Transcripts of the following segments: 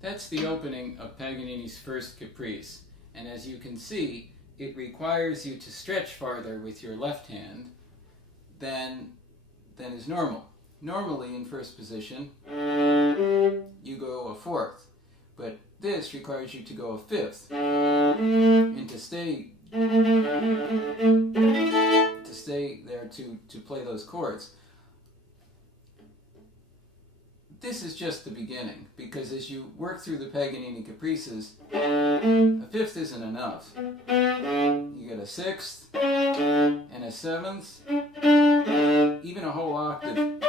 That's the opening of Paganini's first Caprice, and as you can see, it requires you to stretch farther with your left hand than is normal. Normally, in first position, you go a fourth, but this requires you to go a fifth, and to stay there to play those chords. This is just the beginning, because as you work through the Paganini Caprices, a fifth isn't enough. You get a sixth, and a seventh, even a whole octave.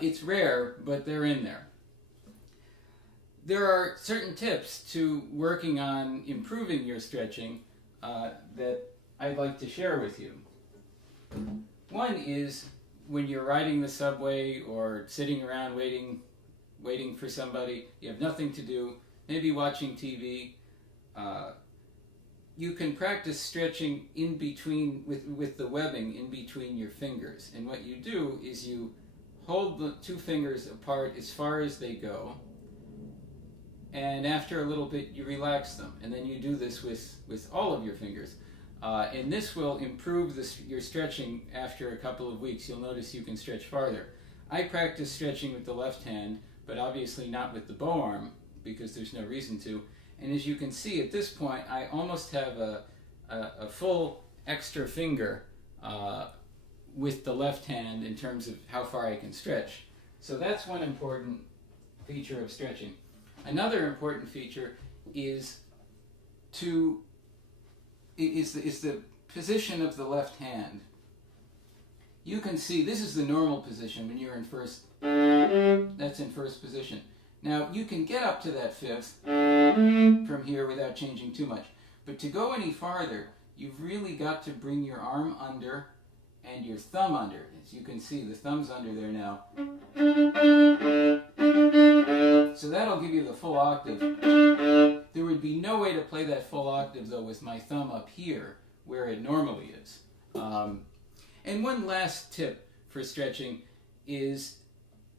It's rare, but they're in there. There are certain tips to working on improving your stretching that I'd like to share with you. One is when you're riding the subway or sitting around waiting for somebody, you have nothing to do, maybe watching TV, you can practice stretching in between, with the webbing in between your fingers. And what you do is you hold the two fingers apart as far as they go, and after a little bit you relax them. And then you do this with all of your fingers. And this will improve your stretching after a couple of weeks. You'll notice you can stretch farther. I practice stretching with the left hand, but obviously not with the bow arm, because there's no reason to. And as you can see, at this point, I almost have a full extra finger with the left hand in terms of how far I can stretch. So that's one important feature of stretching. Another important feature is the position of the left hand. You can see this is the normal position when you're in first. That's in first position. Now you can get up to that fifth from here without changing too much. But to go any farther, you've really got to bring your arm under and your thumb under. As you can see, the thumb's under there now. So that'll give you the full octave. There would be no way to play that full octave, though, with my thumb up here, where it normally is. And one last tip for stretching is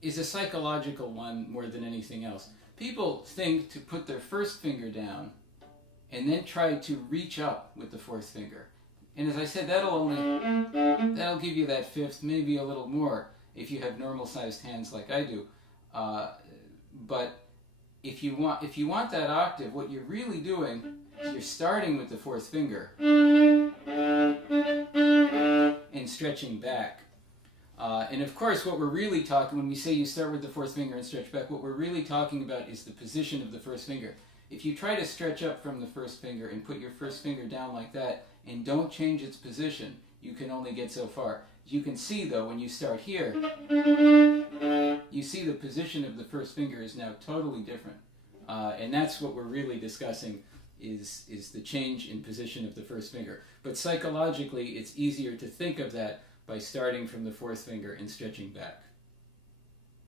a psychological one more than anything else. People think to put their first finger down and then try to reach up with the fourth finger. And as I said, that'll give you that fifth, maybe a little more if you have normal-sized hands like I do. But if you want that octave, what you're really doing is you're starting with the fourth finger and stretching back. And of course, what we're really talking, when we say you start with the fourth finger and stretch back, what we're really talking about is the position of the first finger. If you try to stretch up from the first finger and put your first finger down like that and don't change its position, you can only get so far. You can see, though, when you start here, you see the position of the first finger is now totally different. And that's what we're really discussing, is the change in position of the first finger. But psychologically, it's easier to think of that by starting from the fourth finger and stretching back.